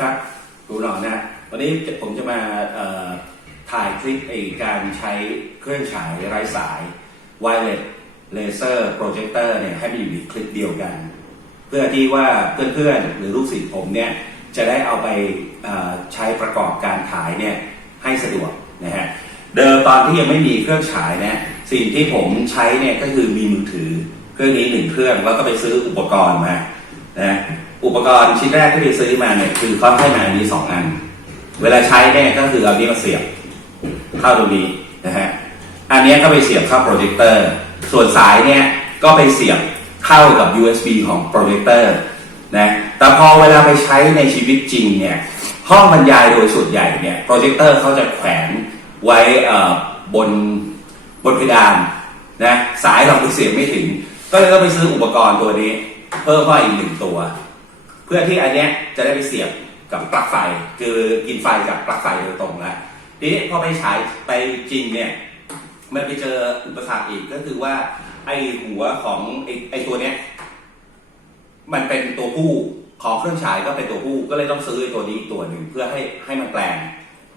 ครับรูหนอนนะ วันนี้ผมจะมาถ่ายคลิปไอการใช้เครื่องฉายไร้สาย wireless อร์โปรเจคเตอร์เนี่ยให้มันอยู่ในคลิปเดียวกัน เพื่อที่ว่าเพื่อนๆ หรือลูกศิษย์ผมเนี่ยจะได้เอาไปใช้ประกอบการขายเนี่ยให้สะดวกนะฮะ เดิมตอนที่ยังไม่มีเครื่องฉายเนี่ยสิ่งที่ผมใช้เนี่ยก็คือมีมือถือเครื่องนี้หนึ่งเครื่องแล้วก็ไปซื้ออุปกรณ์มานะ อุปกรณ์ชิ้นแรกที่ไปซื้อมาเนี่ยคือเขาให้มามีสองอัน เวลาใช้เนี่ยก็คือเอานี้มาเสียบเข้าตรงนี้นะฮะอันนี้ก็ไปเสียบเข้าโปรเจคเตอร์ ส่วนสายเนี่ยก็ไปเสียบเข้ากับ USB ของโปรเจคเตอร์นะแต่พอเวลาไปใช้ในชีวิตจริงเนี่ยห้องบรรยายโดยส่วนใหญ่เนี่ยโปรเจคเตอร์เขาจะแขวนไว้บนบนเพดานนะสายเราไปเสียบไม่ถึง ก็เลยต้องไปซื้ออุปกรณ์ตัวนี้ เพิ่มมาอีกหนึ่งตัว พื่อที่อันเนี้ยจะได้ไปเสียบกับปลั๊กไฟคือกินไฟจากปลั๊กไฟโดยตรงแล้วทีนี้พอไปฉายไปจริงเนี่ยมันไปเจออุปสรรคอีกก็คือว่าไอหัวของไอไอตัวเนี้ยมันเป็นตัวผู้ของเครื่องฉายก็เป็นตัวผู้ก็เลยต้องซื้อไอตัวนี้ตัวหนึ่งเพื่อให้ให้มันแปลง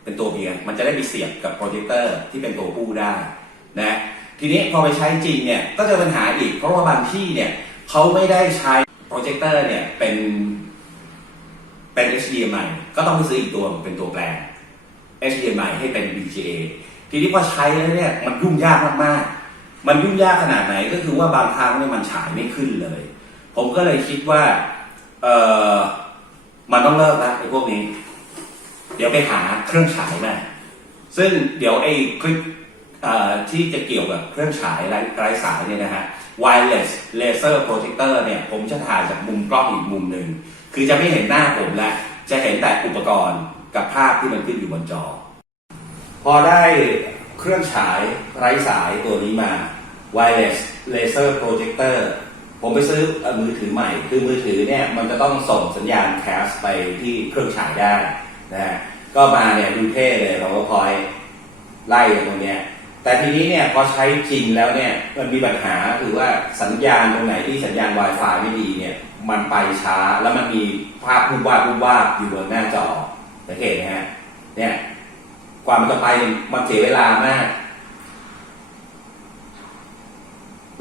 เป็นตัวเมียมันจะได้ไปเสียบกับโปรเจคเตอร์ที่เป็นตัวผู้ได้นะทีนี้พอไปใช้จริงเนี่ยก็เจอปัญหาอีกเพราะว่าบางที่เนี่ยเขาไม่ได้ใช้ รเจคเตอร์เนี่ยเป็นเป็น HDMI ก็ต้องไปซื้ออีกตัวเป็นตัวแปลง HDMI ให้เป็น VGA ทีนี้พอใช้แล้วเนี่ยมันยุ่งยากมากๆ มันยุ่งยากขนาดไหนก็คือว่าบางครั้งเนี่ยมันฉายไม่ขึ้นเลย ผมก็เลยคิดว่าเออมันต้องเลิกล้วไอ้พวกนี้ เดี๋ยวไปหาเครื่องฉายมาซึ่งเดี๋ยวไอ้คลิปที่จะเกี่ยวกับเครื่องฉายไร้ไร้สายเนี่ยนะฮะ wireless laser projector เนี่ย ผมจะถ่ายจากมุมกล้องอีกมุมหนึ่ง คือจะไม่เห็นหน้าผมแล้วจะเห็นแต่อุปกรณ์กับภาพที่มันขึ้นอยู่บนจอ พอได้เครื่องฉายไร้สายตัวนี้มา wireless laser projector ผมไปซื้อมือถือใหม่ คือมือถือเนี่ยมันจะต้องส่งสัญญาณแคสไปที่เครื่องฉายได้นะฮะก็มาเนี่ยดูเท่เลยเราก็คอยไล่ตรงเนี้ย แต่ทีนี้เนี่ยพอใช้จริงแล้วเนี่ยมันมีปัญหาคือว่าสัญญาณตรงไหนที่สัญญาณ Wi-Fi ไม่ดีเนี่ยมันไปช้าแล้วมันมีภาพพุ่งว่าบพุ่งว่าบอยู่บนหน้าจอสังเกตนะฮะเนี่ยกว่ามันจะไปมันเสียเวลามาก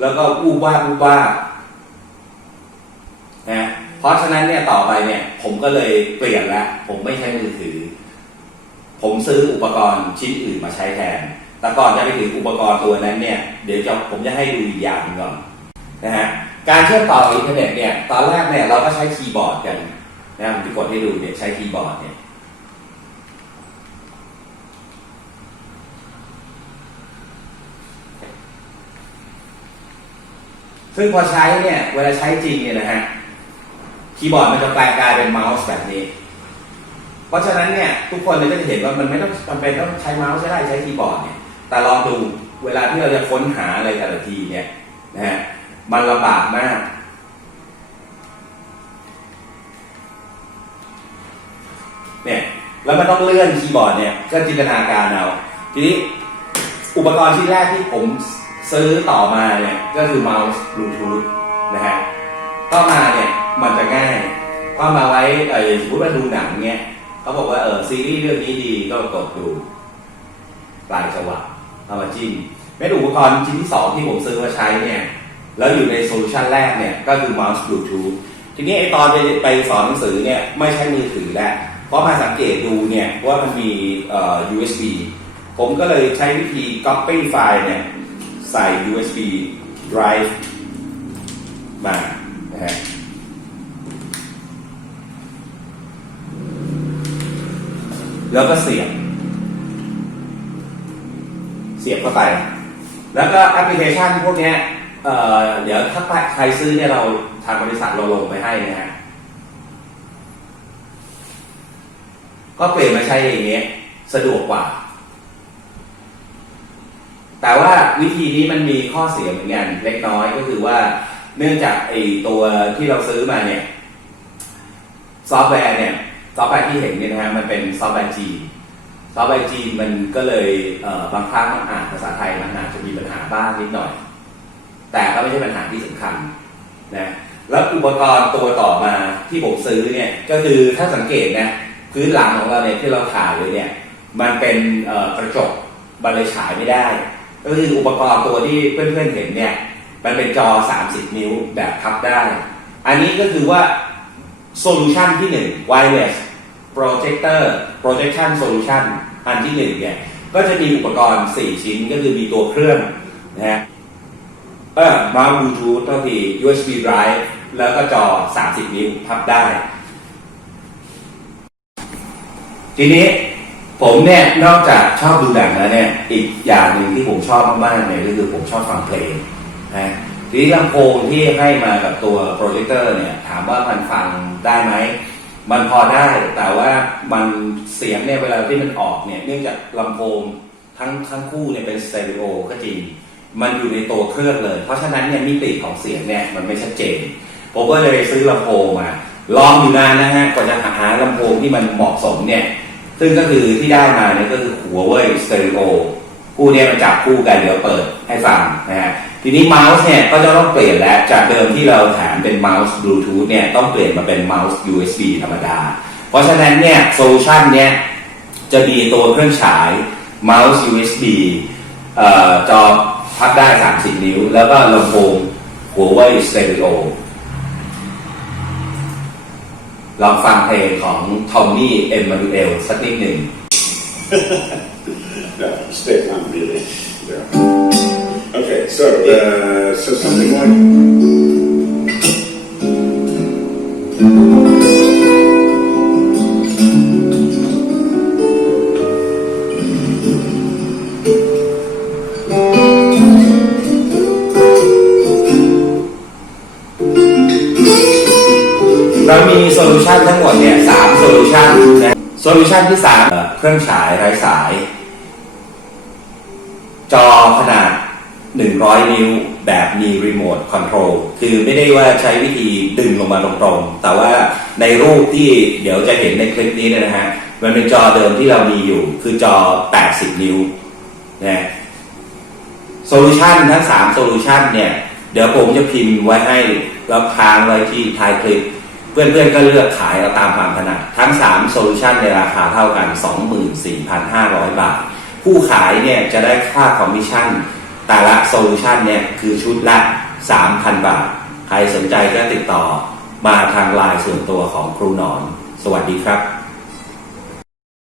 แล้วก็อู้ว่าอู้ว่าบนะเพราะฉะนั้นเนี่ยต่อไปเนี่ย ผมก็เลยเปลี่ยนล้วผมไม่ใช้มือถือ ผมซื้ออุปกรณ์ชิ้นอื่นมาใช้แทน แต่ก่อนจะไปถึงอุปกรณ์ตัวนั้นเนี่ย เดี๋ยวจะผมจะให้ดูอีกอย่างนึงก่อนนะฮะ การเชื่อมต่ออินเทอร์เน็ตเนี่ย ตอนแรกเนี่ยเราก็ใช้คีย์บอร์ดกันนะผมจะกดให้ดูเนี่ยใช้คีย์บอร์ดเนี่ย ซึ่งพอใช้เนี่ย เวลาใช้จริงเนี่ยนะฮะ คีย์บอร์ดมันจะแปลกลายเป็นเมาส์แบบนี้เพราะฉะนั้นเนี่ยทุกคนเลยก็จะเห็นว่ามันไม่ต้องจำเป็นต้องใช้เมาส์ก็ได้ใช้คีย์บอร์ดเนี่ย แต่ลองดูเวลาที่เราจะค้นหาอะไรแต่ละทีเนี่ยนะฮะมันลำบากมาก เนี่ยแล้วมันต้องเลื่อนคีย์บอร์ดเนี่ยก็จินตนาการเอาทีนี้อุปกรณ์ชิ้นแรกที่ผมซื้อต่อมาเนี่ยก็คือเมาส์บลูทูธนะฮะเข้ามาเนี่ยมันจะง่ายเข้ามาไว้เออสมมติว่าดูหนังเนี่ยเขาบอกว่าเออซีรีส์เรื่องนี้ดีก็กดดูปลายจังหวะ เอามาจิ้มไม่ดูอุปกรณ์ชิ้นที่สองที่ผมซื้อมาใช้เนี่ย แล้วอยู่ในโซลูชันแรกเนี่ยก็คือเมาส์บลูทูธทีนี้ไอตอนไปไปสอนหนังสือเนี่ยไม่ใช้มือถือแล้ว เพราะมาสังเกตดูเนี่ยว่ามันมีเอ่อ USB ผมก็เลยใช้วิธี copy ไฟล์เนี่ยใส่ USB drive มานะฮะแล้วก็เสียบ เสียบเข้าไป แล้วก็แอปพลิเคชันพวกเนี้ยเเดี๋ยวถ้าใครซื้อเนี่ยเราทางบริษัทเราลงไปให้นะฮะก็เปลี่ยนมาใช้อย่างเงี้ยสะดวกกว่า แต่ว่าวิธีนี้มันมีข้อเสียเหมือนกันเล็กน้อยก็คือว่าเนื่องจากไอตัวที่เราซื้อมาเนี่ย ซอฟต์แวร์เนี่ย ซอฟต์แวร์ที่เห็นเนี่ยนะฮะมันเป็นซอฟต์แวร์จีน ซอฟต์แวร์จีนมันก็เลยเบางครั้งมันอ่านภาษาไทยมันอาจจะมีปัญหาบ้างนิดหน่อย แต่ก็ไม่ใช่ปัญหาที่สำคัญนะแล้วอุปกรณ์ตัวต่อมาที่ผมซื้อเนี่ยก็คือถ้าสังเกตนะพื้นหลังของเราเนี่ยที่เราถ่ายเลยเนี่ยมันเป็นกระจกมันเลยฉายไม่ได้ ก็คืออุปกรณ์ตัวที่เพื่อนๆเห็นเนี่ยมันเป็นจอ 30 นิ้วแบบพับได้ อันนี้ก็คือว่าโซลูชันที่1 wireless projector projection solution อันที่1เนี่ยก็จะมีอุปกรณ์ 4 ชิ้นก็คือมีตัวเครื่องนะฮะเออมาบลูทูธเท่าที USB drive แล้วก็จอ 30 นิ้วพับได้ ทีนี้ผมเนี่ยนอกจากชอบดูหนังแล้วเนี่ย อีกอย่างหนึ่งที่ผมชอบมากๆเนี่ยก็คือผมชอบฟังเพลงนะทีนี้ลำโพงที่ให้มากับตัวโปรเจคเตอร์เนี่ย ถามว่ามันฟังได้ไหม มันพอได้แต่ว่ามันเสียงเนี่ยเวลาที่มันออกเนี่ยเนื่องจากลำโพงทั้งทั้งคู่เนี่ยเป็นสเตอริโอก็จริง มันอยู่ในตัวเครื่องเลย เพราะฉะนั้นเนี่ยมิติของเสียงเนี่ยมันไม่ชัดเจนผมก็เลยซื้อลำโพงมาลองอยู่นานนะฮะกว่าจะหาลำโพงที่มันเหมาะสมเนี่ยซึ่งก็คือที่ได้มาเนี่ยก็คือหัวเว่ยสเตอริโอ คู่เนี้มันจับคู่กันเดี๋ยวเปิดให้ฟังนะฮะทีนี้เมาส์เนี่ยก็จะต้องเปลี่ยนแล้วจากเดิมที่เราแถมเป็นเมาส์บลูทูธเนี่ยต้องเปลี่ยนมาเป็นเมาส์ USB ธรรมดา เพราะฉะนั้นเนี่ยโซลูชันเนี่ยจะมีตัวเครื่องฉายเมาส์ USB เอ่อจอพับได้ 30 นิ้ว แล้วก็ลำโพงหัวเว่ยสเตอริโอลองฟังเพลงของทอมมี่เอ็มมานูเอลสักนิดหนึ่ง No, stick, not really. Yeah. Okay, so uh, so something like.. เรามีโซลูชันทั้งหมดเนี่ยสามโซลูชันนะโซลูชันที่สามเอ่อเครื่องฉายไร้สาย จอขนาด 100 นิ้วแบบมีรีโมทคอนโทรลคือไม่ได้ว่าใช้วิธีดึงลงมาตรงๆ แต่ว่าในรูปที่เดี๋ยวจะเห็นในคลิปนี้นยนะฮะ มันเป็นจอเดิมที่เรามีอยู่ คือจอ 80 นิ้วนะโซลูชันทั้ง3โซลูชันเนี่ย เดี๋ยวผมจะพิมพ์ไว้ให้แล้วค้างไว้ที่ท้ายคลิป เพื่อนๆก็เลือกขายเอาตามความถนัดทั้ง3โซลูชันในราคาเท่ากัน 24,500 บาท ผู้ขายเนี่ยจะได้ค่าคอมมิชชั่นแต่ละโซลูชันเนี่ยคือชุดละ 3,000 บาท ใครสนใจก็ติดต่อมาทางไลน์ส่วนตัวของครูหนอน สวัสดีครับ